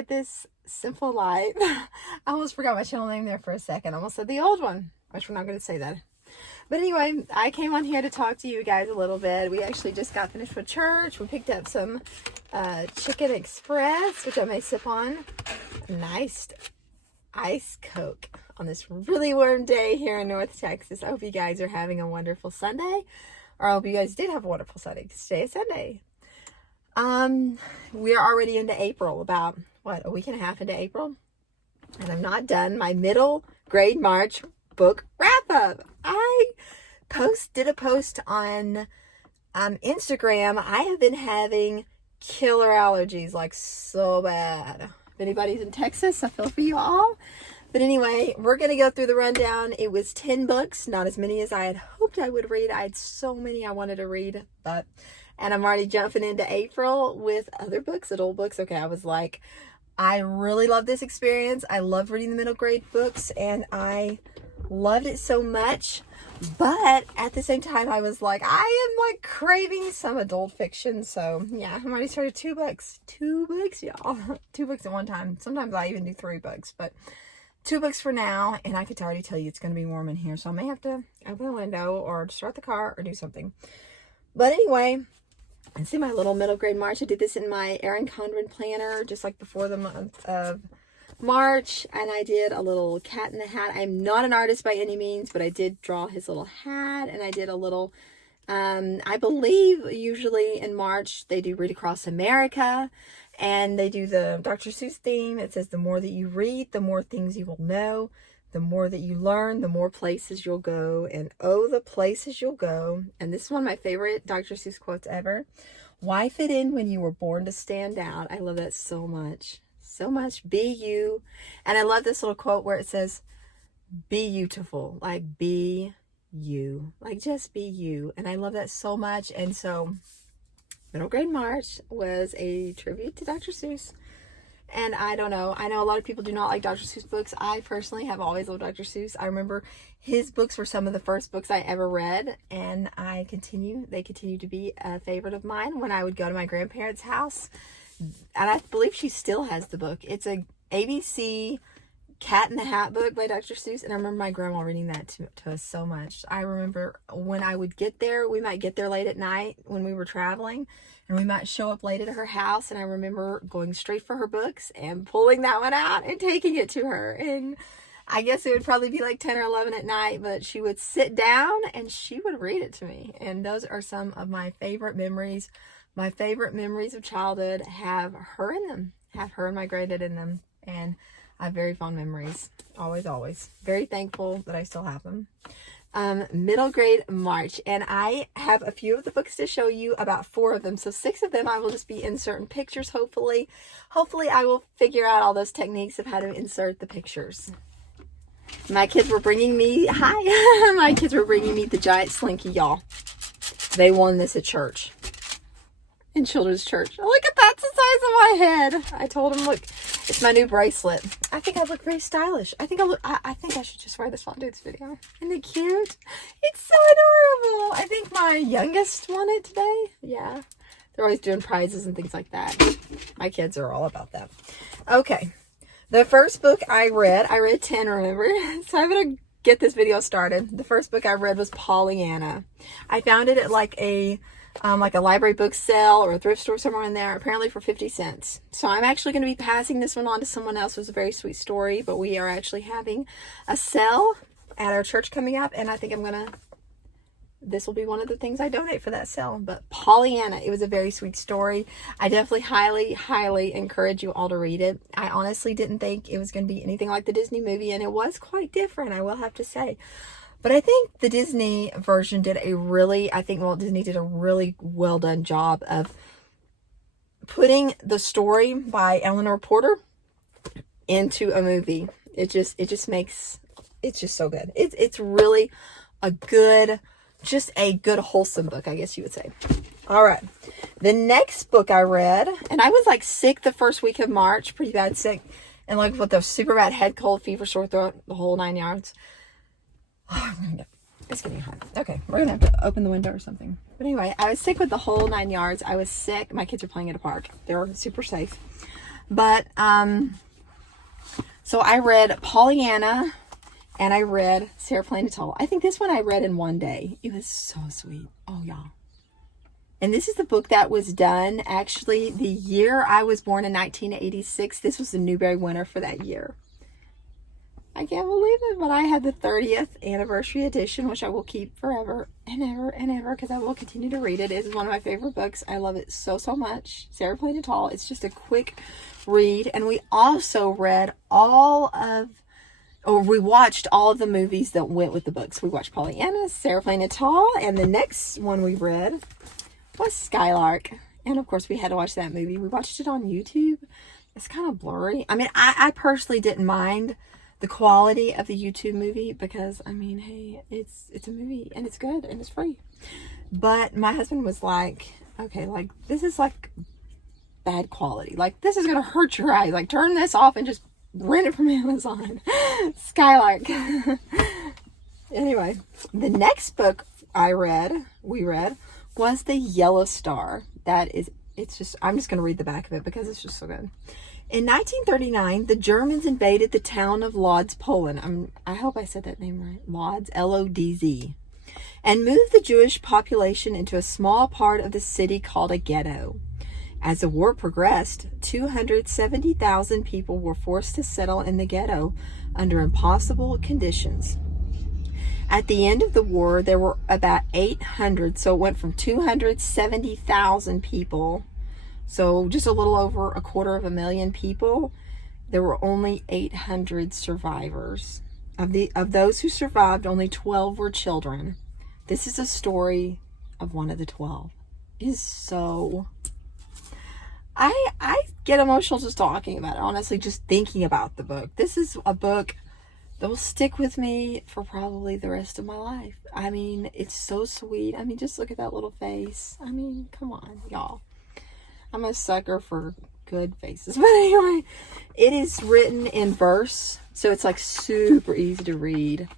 at this simple life. I almost forgot my channel name there for a second. I almost said the old one, which we're not going to say that. But anyway, I came on here to talk to you guys a little bit. We actually just got finished with church. We picked up some Chicken Express, which I may sip on. Nice ice Coke on this really warm day here in North Texas. I hope you guys are having a wonderful Sunday. Or I hope you guys did have a wonderful Sunday, because today is Sunday. We are already into April, about, a week and a half into April. And I'm not done my middle grade March book wrap-up. I did a post on Instagram. I have been having killer allergies, like so bad. If anybody's in Texas, I feel for you all. But anyway, we're going to go through the rundown. It was 10 books, not as many as I had hoped I would read. I had so many I wanted to read, and I'm already jumping into April with other books, adult books. Okay, I was like, I really love this experience. I love reading the middle grade books, and I loved it so much. But at the same time, I was like, I am like craving some adult fiction. So yeah, I'm already started 2 books. 2 books, y'all. 2 books at one time. Sometimes I even do 3 books, but 2 books for now, and I could already tell you it's going to be warm in here, so I may have to open the window or start the car or do something. But anyway, and see my little middle grade March. I did this in my Erin Condren planner just like before the month of March, and I did a little cat in the hat. I'm not an artist by any means, but I did draw his little hat, and I did a little, I believe usually in March they do Read Across America. And they do the Dr. Seuss theme. It says, the more that you read, the more things you will know. The more that you learn, the more places you'll go. And oh, the places you'll go. And this is one of my favorite Dr. Seuss quotes ever. Why fit in when you were born to stand out? I love that so much. So much. Be you. And I love this little quote where it says, be beautiful. Like, be you. Like, just be you. And I love that so much. And so middle grade March was a tribute to Dr. Seuss. And I don't know. I know a lot of people do not like Dr. Seuss books. I personally have always loved Dr. Seuss. I remember his books were some of the first books I ever read. And they continue to be a favorite of mine when I would go to my grandparents' house. And I believe she still has the book. It's a ABC Cat in the Hat book by Dr. Seuss, and I remember my grandma reading that to us so much. I remember when I would get there, we might get there late at night when we were traveling, and we might show up late at her house, and I remember going straight for her books and pulling that one out and taking it to her. And I guess it would probably be like 10 or 11 at night, but she would sit down and she would read it to me. And those are some of my favorite memories. My favorite memories of childhood have her in them, have her and my granddad in them. And I have very fond memories. Always, always. Very thankful that I still have them. Middle grade March. And I have a few of the books to show you, about 4 of them. So 6 of them I will just be inserting pictures, hopefully. Hopefully I will figure out all those techniques of how to insert the pictures. My kids were bringing me, my kids were bringing me the giant slinky, y'all. They won this at church. In children's church. Look at that, it's the size of my head. I told them, look, it's my new bracelet. I think I look very stylish. I think I should just wear this while I do this video. Isn't it cute? It's so adorable. I think my youngest won it today. Yeah. They're always doing prizes and things like that. My kids are all about that. Okay. The first book I read 10, remember? So I'm going to get this video started. The first book I read was Pollyanna. I found it at like a library book sale or a thrift store somewhere in there, apparently for 50 cents. So I'm actually going to be passing this one on to someone else. It was a very sweet story, but we are actually having a sale at our church coming up, and I think this will be one of the things I donate for that sale. But Pollyanna, it was a very sweet story. I definitely highly, highly encourage you all to read it. I honestly didn't think it was going to be anything like the Disney movie, and it was quite different, I will have to say. But I think the Disney version Walt Disney did a really well done job of putting the story by Eleanor Porter into a movie. It's just so good. It's really a good wholesome book, I guess you would say. All right. The next book I read, and I was like sick the first week of March, pretty bad sick, and like with a super bad head cold, fever, sore throat, the whole 9 yards. Oh, it's getting hot. Okay, we're gonna have to open the window or something. But anyway, I was sick with the whole 9 yards. I was sick. My kids are playing at a park. They're super safe. But, so I read Pollyanna and I read Sarah Playing It Tall. I think this one I read in one day. It was so sweet. Oh, y'all. And this is the book that was done actually the year I was born in 1986. This was the Newbery winner for that year. I can't believe it, but I had the 30th anniversary edition, which I will keep forever and ever and ever because I will continue to read it. It is one of my favorite books. I love it so, so much. Sarah Playing It Tall. It's just a quick read. And we also read we watched all of the movies that went with the books. We watched Pollyanna, Sarah Playing It Tall, and the next one we read was Skylark. And of course we had to watch that movie. We watched it on YouTube. It's kind of blurry. I mean, I personally didn't mind the quality of the YouTube movie because, I mean, hey, it's a movie and it's good and it's free. But my husband was like, okay, like, this is like bad quality. Like, this is going to hurt your eyes. Like, turn this off and just rent it from Amazon. Skylark. Anyway, the next book we read, was The Yellow Star. I'm just going to read the back of it because it's just so good. In 1939, the Germans invaded the town of Lodz, Poland. I hope I said that name right. Lodz, L-O-D-Z. And moved the Jewish population into a small part of the city called a ghetto. As the war progressed, 270,000 people were forced to settle in the ghetto under impossible conditions. At the end of the war, there were about 800, so it went from 270,000 people, so just a little over 250,000 people. There were only 800 survivors. Of those who survived, only 12 were children. This is a story of one of the 12. It is so... I get emotional just talking about it, honestly, just thinking about the book. This is a book that will stick with me for probably the rest of my life. I mean, it's so sweet. I mean, just look at that little face. I mean, come on, y'all. I'm a sucker for good faces. But anyway, it is written in verse, so it's like super easy to read.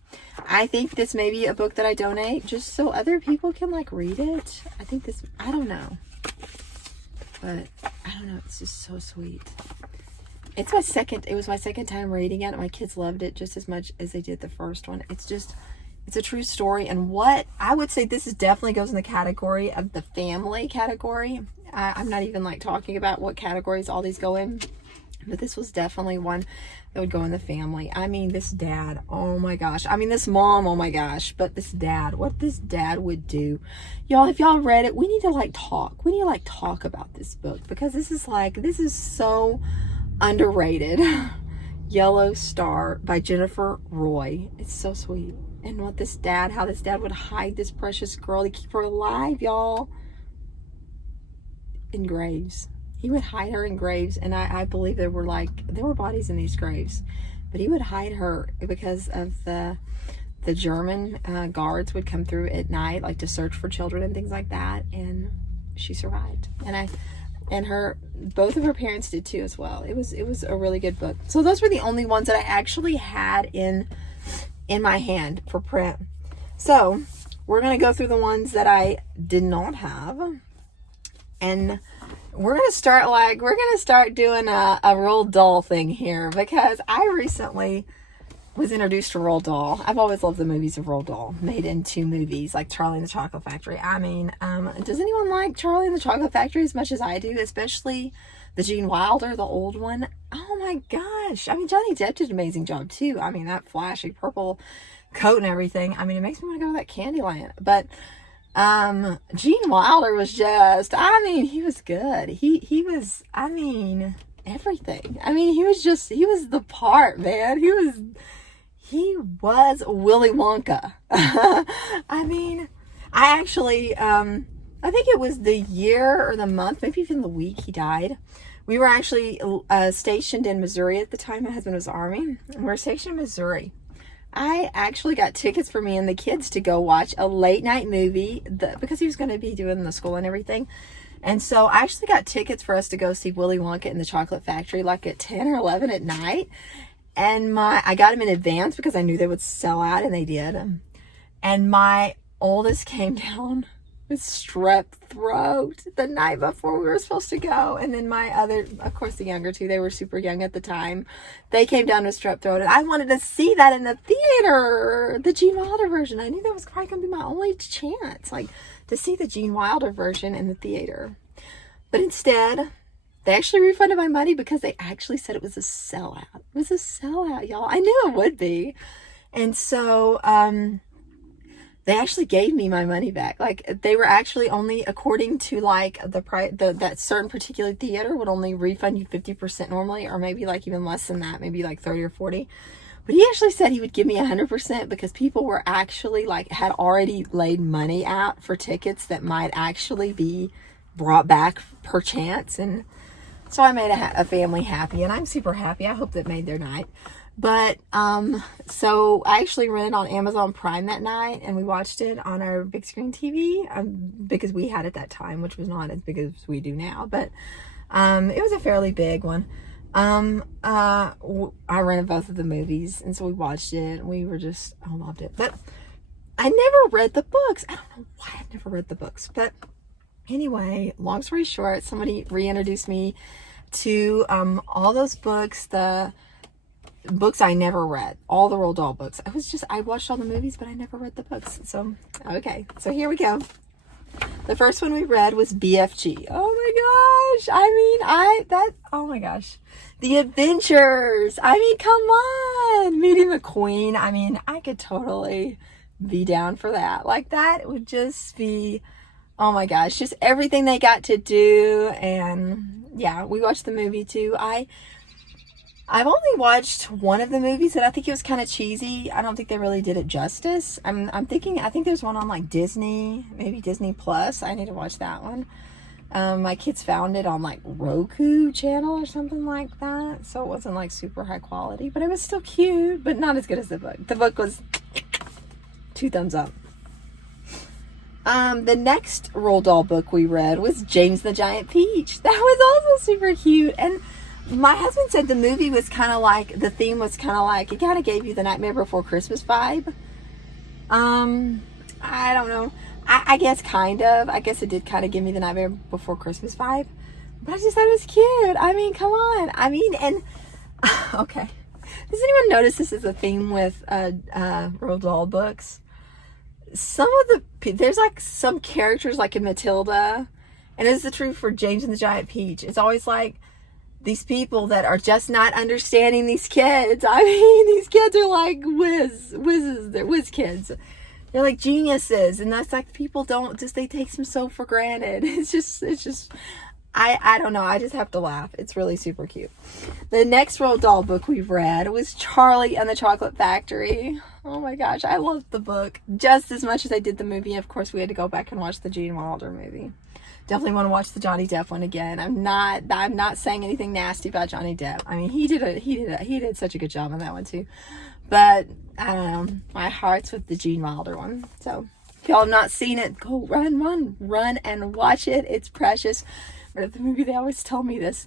I think this may be a book that I donate just so other people can like read it. I don't know. But I don't know, it's just so sweet. It was my second time reading it. My kids loved it just as much as they did the first one. It's a true story. And what I would say, this is definitely goes in the category of the family category. I'm not even like talking about what categories all these go in, but this was definitely one that would go in the family. I mean, this dad, oh my gosh. I mean, this mom, oh my gosh. But this dad, what this dad would do. Y'all, if y'all read it, we need to like talk. We need to like talk about this book because this is so underrated. Yellow Star by Jennifer Roy. It's so sweet. And how this dad would hide this precious girl to keep her alive, y'all. In graves. He would hide her in graves, and I believe there were bodies in these graves, but he would hide her because of the German guards would come through at night, like to search for children and things like that, and she survived. And both of her parents did too as well. It was a really good book. So those were the only ones that I actually had in my hand for print. So we're gonna go through the ones that I did not have, and we're gonna start doing a Roald Dahl thing here because I recently was introduced to Roald Dahl. I've always loved the movies of Roald Dahl, made into movies like Charlie and the Chocolate Factory. I mean, does anyone like Charlie and the Chocolate Factory as much as I do? Especially the Gene Wilder, the old one. Oh my gosh. I mean, Johnny Depp did an amazing job too. I mean, that flashy purple coat and everything. I mean, it makes me want to go to that Candyland. But Gene Wilder was just, I mean, he was good. He was, I mean, everything. I mean, he was the part, man. He was Willy Wonka. I mean, I actually, I think it was the year or the month, maybe even the week he died. We were actually stationed in Missouri at the time. My husband was Army. We were stationed in Missouri. I actually got tickets for me and the kids to go watch a late night movie because he was going to be doing the school and everything. And so I actually got tickets for us to go see Willy Wonka in the Chocolate Factory like at 10 or 11 at night. And I got them in advance because I knew they would sell out, and they did. And my oldest came down with strep throat the night before we were supposed to go. And then my other, of course, the younger two, they were super young at the time. They came down with strep throat, and I wanted to see that in the theater, the Gene Wilder version. I knew that was probably going to be my only chance, like, to see the Gene Wilder version in the theater. But instead, they actually refunded my money because they actually said it was a sellout. It was a sellout, y'all. I knew it would be. And so, they actually gave me my money back. Like, they were actually only, according to like that certain particular theater would only refund you 50% normally, or maybe like even less than that, maybe like 30 or 40. But he actually said he would give me 100% because people were actually like, had already laid money out for tickets that might actually be brought back per chance. And so I made a family happy, and I'm super happy. I hope that made their night. But, so I actually rented on Amazon Prime that night, and we watched it on our big screen TV, because we had it that time, which was not as big as we do now, but, it was a fairly big one. I rented both of the movies, and so we watched it, and we were just, I loved it. But I never read the books. I don't know why I've never read the books, but anyway, long story short, somebody reintroduced me to, all those books, the books I never read, all the Roald Dahl books. I watched all the movies, but I never read the books. So, okay. So here we go. The first one we read was BFG. Oh my gosh. Oh my gosh. The Adventures. I mean, come on. Meeting the Queen. I mean, I could totally be down for that. Like, that would just be, oh my gosh, just everything they got to do. And yeah, we watched the movie too. I've only watched one of the movies, and I think it was kind of cheesy. I don't think they really did it justice. I think there's one on like Disney, maybe Disney Plus. I need to watch that one. My kids found it on like Roku channel or something like that. So it wasn't like super high quality, but it was still cute, but not as good as the book. The book was 2 thumbs up. The next Roald Dahl book we read was James the Giant Peach. That was also super cute. And my husband said the movie was kind of like, the theme was kind of like, it kind of gave you the Nightmare Before Christmas vibe. I don't know. I guess kind of. I guess it did kind of give me the Nightmare Before Christmas vibe. But I just thought it was cute. I mean, come on. I mean, and, okay. Does anyone notice this is a theme with Roald Dahl books? There's like some characters like in Matilda, and it's the truth for James and the Giant Peach. It's always like, these people that are just not understanding these kids. I mean, these kids are like whizzes. They're whiz kids. They're like geniuses. And that's like, people they take them so for granted. It's just, I don't know. I just have to laugh. It's really super cute. The next Roald Dahl book we've read was Charlie and the Chocolate Factory. Oh my gosh. I loved the book just as much as I did the movie. Of course, we had to go back and watch the Gene Wilder movie. Definitely want to watch the Johnny Depp one again. I'm not saying anything nasty about Johnny Depp. I mean, he did such a good job on that one too. But I don't know. My heart's with the Gene Wilder one. So if y'all have not seen it, go run and watch it. It's precious. But at the movie, they always tell me this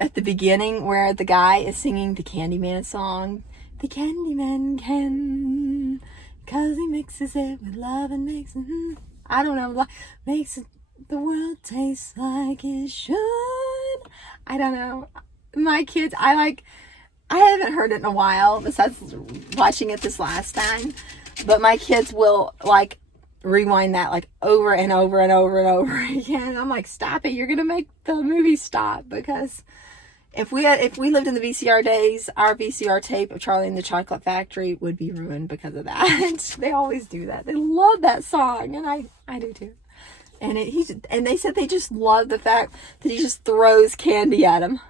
at the beginning, where the guy is singing the Candyman song. The Candyman can, 'cause he mixes it with love and makes it, I don't know, makes it, the world tastes like it should. I don't know. My kids, I haven't heard it in a while, besides watching it this last time. But my kids will like rewind that like over and over and over and over again. I'm like, stop it. You're going to make the movie stop. Because if we lived in the VCR days, our VCR tape of Charlie and the Chocolate Factory would be ruined because of that. They always do that. They love that song. And I do too. And they said they just love the fact that he just throws candy at him.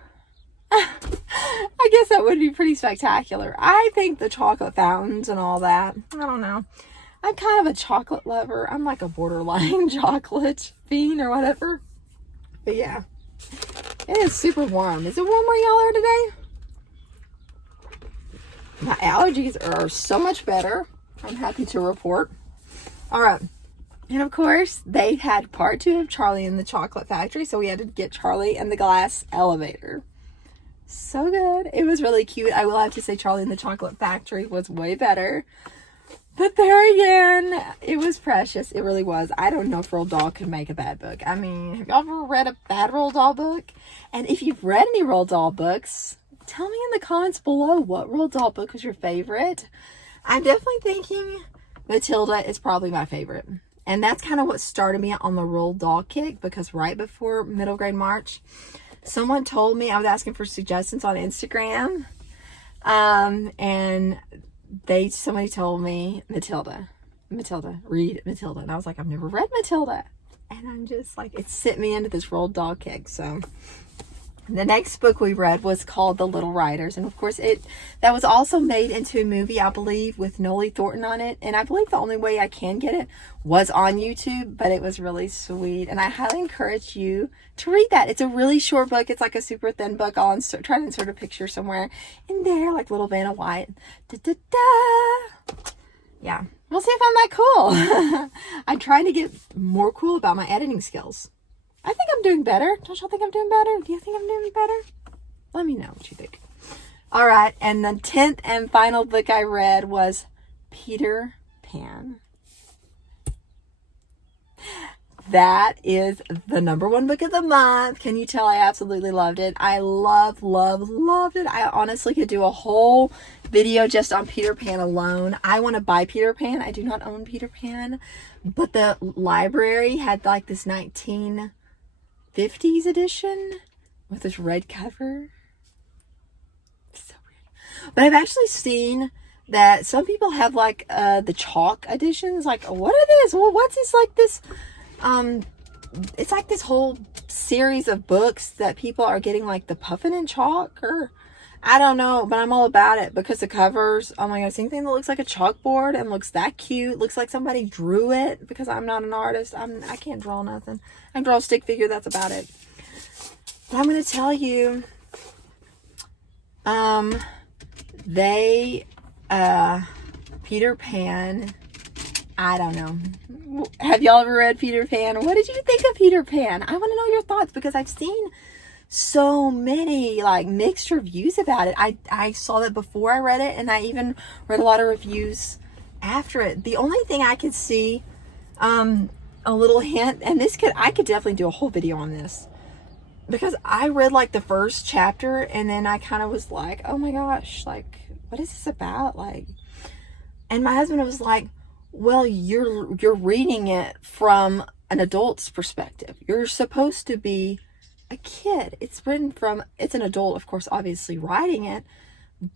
I guess that would be pretty spectacular. I think the chocolate fountains and all that, I don't know. I'm kind of a chocolate lover. I'm like a borderline chocolate fiend or whatever. But yeah, it is super warm. Is it warm where y'all are today? My allergies are so much better. I'm happy to report. All right. And of course, they had part 2 of Charlie and the Chocolate Factory, so we had to get Charlie and the Glass Elevator. So good. It was really cute. I will have to say Charlie and the Chocolate Factory was way better. But there again, it was precious. It really was. I don't know if Roald Dahl could make a bad book. I mean, have y'all ever read a bad Roald Dahl book? And if you've read any Roald Dahl books, tell me in the comments below what Roald Dahl book was your favorite. I'm definitely thinking Matilda is probably my favorite. And that's kind of what started me on the Roald Dahl kick, because right before middle grade March, someone told me, I was asking for suggestions on Instagram, and somebody told me Matilda, read Matilda. And I was like, I've never read Matilda. And I'm just like, it sent me into this Roald Dahl kick. So the next book we read was called The Little Riders. And of course that was also made into a movie, I believe, with Nolly Thornton on it. And I believe the only way I can get it was on YouTube, but it was really sweet. And I highly encourage you to read that. It's a really short book. It's like a super thin book. I'll try to insert a picture somewhere in there, like little Vanna White. Da, da, da. Yeah, we'll see if I'm that cool. I'm trying to get more cool about my editing skills. I think I'm doing better. Don't y'all think I'm doing better? Do you think I'm doing better? Let me know what you think. All right, and the 10th and final book I read was Peter Pan. That is the #1 book of the month. Can you tell I absolutely loved it? I loved it. I honestly could do a whole video just on Peter Pan alone. I want to buy Peter Pan. I do not own Peter Pan, but the library had like this 1950s edition with this red cover. So weird. But I've actually seen that some people have like the chalk editions. Like, what are these? Well, what's this, like this? It's like this whole series of books that people are getting like the puffin and chalk, or I don't know, but I'm all about it because the covers, oh my gosh, anything that looks like a chalkboard and looks that cute, looks like somebody drew it, because I'm not an artist. I can't draw nothing. I can draw a stick figure, that's about it. But I'm going to tell you, Peter Pan, I don't know. Have y'all ever read Peter Pan? What did you think of Peter Pan? I want to know your thoughts, because I've seen so many like mixed reviews about it. I saw that before I read it, and I even read a lot of reviews after it. The only thing I could see, a little hint, and I could definitely do a whole video on this, because I read like the first chapter, and then I kind of was like, oh my gosh, like, what is this about? Like, and my husband was like, well, you're reading it from an adult's perspective. You're supposed to be a kid. It's an adult, of course, obviously writing it,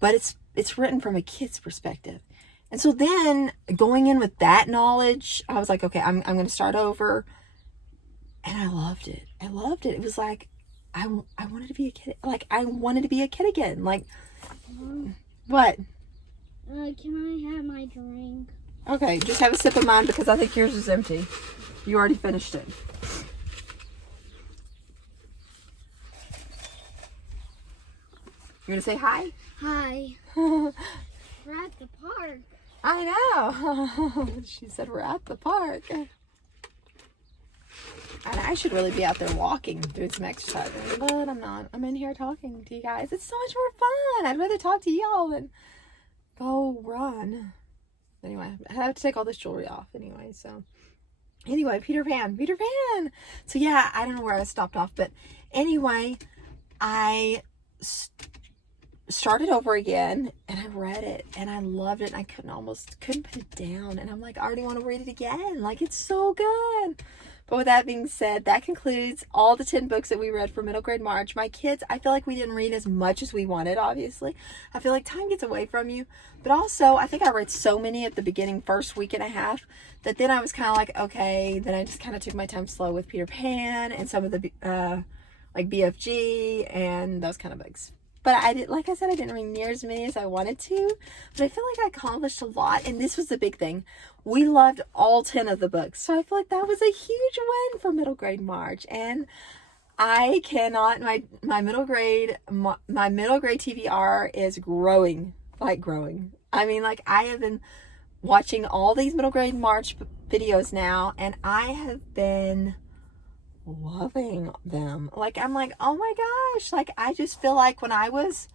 but it's written from a kid's perspective. And so then going in with that knowledge, I was like, okay, I'm going to start over. And I loved it. It was like, I wanted to be a kid. Like, I wanted to be a kid again. Like, what? Can I have my drink? Okay, just have a sip of mine, because I think yours is empty. You already finished it. You want to say hi? Hi. We're at the park. I know. She said we're at the park. And I should really be out there walking, doing some exercising, but I'm not. I'm in here talking to you guys. It's so much more fun. I'd rather talk to y'all than go run. Anyway, I have to take all this jewelry off anyway, so. Anyway, Peter Pan. So yeah, I don't know where I stopped off, but anyway, I started over again, and I read it, and I loved it, and I couldn't put it down, and I'm like, I already want to read it again. Like, it's so good. But with that being said, that concludes all the 10 books that we read for middle grade March. My kids, I feel like we didn't read as much as we wanted, obviously. I feel like time gets away from you. But also, I think I read so many at the beginning, first week and a half, that then I was kind of like, okay. Then I just kind of took my time slow with Peter Pan and some of the, like BFG and those kind of books. But like I said, I didn't read near as many as I wanted to, but I feel like I accomplished a lot, and this was the big thing. We loved all 10 of the books, so I feel like that was a huge win for middle grade March, and I cannot, my middle grade TBR is growing. I mean, like, I have been watching all these middle grade March videos now, and I have been loving them. Like, I'm like, oh my gosh, like, I just feel like when I was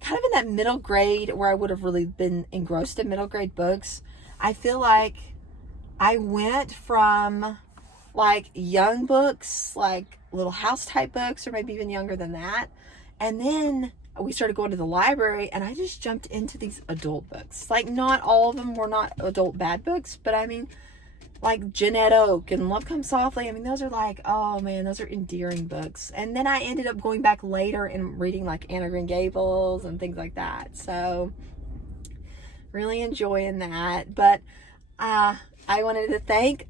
kind of in that middle grade where I would have really been engrossed in middle grade books, I feel like I went from like young books, like little house type books, or maybe even younger than that. And then we started going to the library and I just jumped into these adult books. Like not all of them were not adult bad books, but I mean, like Jeanette Oak and Love Comes Softly. I mean, those are like, oh man, those are endearing books. And then I ended up going back later and reading like Anna Green Gables and things like that. So really enjoying that. But I wanted to thank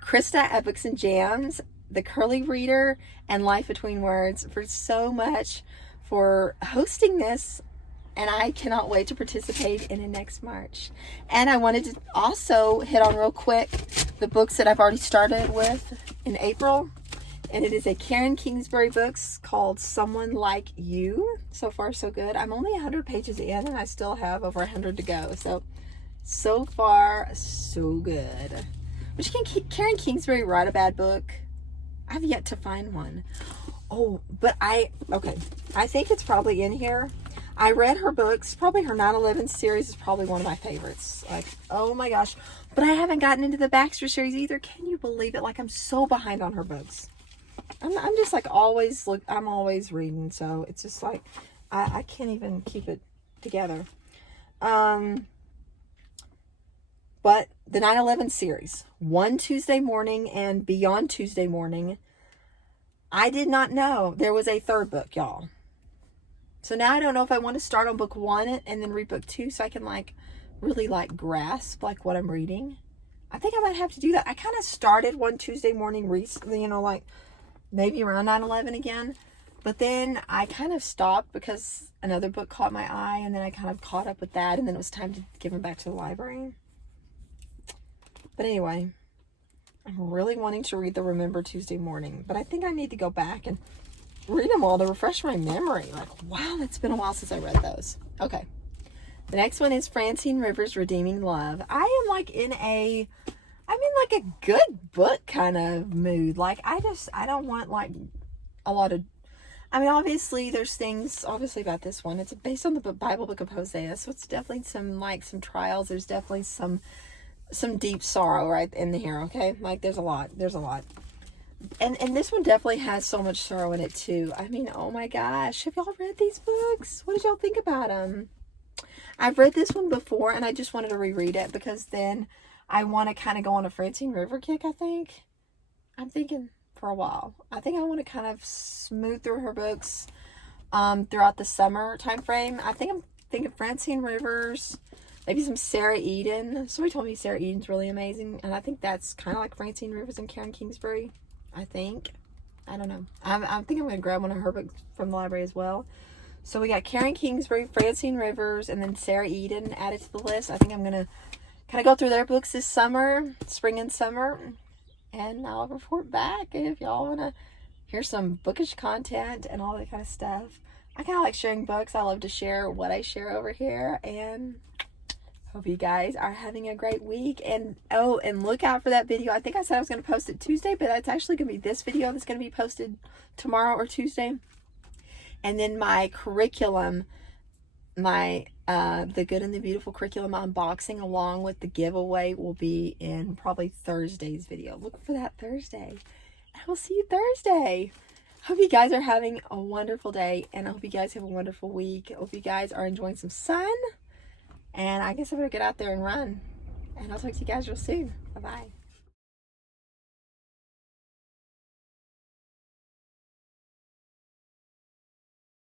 Krista at Books and Jams, The Curly Reader, and Life Between Words for so much for hosting this. And I cannot wait to participate in it next March. And I wanted to also hit on real quick the books that I've already started with in April. And it is a Karen Kingsbury books called Someone Like You. So far, so good. I'm only 100 pages in and I still have over 100 to go. So far, so good. Which can Karen Kingsbury write a bad book? I've yet to find one. Oh, but I think it's probably in here. I read her books. Probably her 9/11 series is probably one of my favorites. Like, oh my gosh. But I haven't gotten into the Baxter series either. Can you believe it? Like, I'm so behind on her books. I'm just like always I'm always reading. So it's just like, I can't even keep it together. But the 9/11 series, One Tuesday Morning and Beyond Tuesday Morning, I did not know there was a third book, y'all. So now I don't know if I want to start on book 1 and then read book 2 so I can like really like grasp like what I'm reading. I think I might have to do that. I kind of started One Tuesday Morning recently, you know, like maybe around 9/11 again. But then I kind of stopped because another book caught my eye and then I kind of caught up with that and then it was time to give them back to the library. But anyway, I'm really wanting to read the Remember Tuesday Morning, but I think I need to go back and read them all to refresh my memory. Like, wow, it's been a while since I read those. Okay. The next one is Francine Rivers' Redeeming Love. I am like I'm in like a good book kind of mood. Like, I don't want like a lot of, I mean, obviously there's things obviously about this one. It's based on the Bible book of Hosea. So it's definitely some trials. There's definitely some deep sorrow right in here. Okay. Like there's a lot. And this one definitely has so much sorrow in it too. I mean, oh my gosh. Have y'all read these books? What did y'all think about them? I've read this one before and I just wanted to reread it because then I want to kind of go on a Francine River kick, I think. I'm thinking for a while. I think I want to kind of smooth through her books throughout the summer time frame. I think I'm thinking Francine Rivers, maybe some Sarah Eden. Somebody told me Sarah Eden's really amazing. And I think that's kind of like Francine Rivers and Karen Kingsbury. I think. I don't know. I think I'm going to grab one of her books from the library as well. So we got Karen Kingsbury, Francine Rivers, and then Sarah Eden added to the list. I think I'm going to kind of go through their books this summer, spring and summer. And I'll report back if y'all want to hear some bookish content and all that kind of stuff. I kind of like sharing books. I love to share what I share over here. And hope you guys are having a great week. And look out for that video. I think I said I was going to post it Tuesday, but it's actually going to be this video that's going to be posted tomorrow or Tuesday. And then my curriculum, my The Good and the Beautiful curriculum unboxing along with the giveaway will be in probably Thursday's video. Look for that Thursday. I will see you Thursday. Hope you guys are having a wonderful day, and I hope you guys have a wonderful week. I hope you guys are enjoying some sun. And I guess I'm going to get out there and run. And I'll talk to you guys real soon. Bye-bye.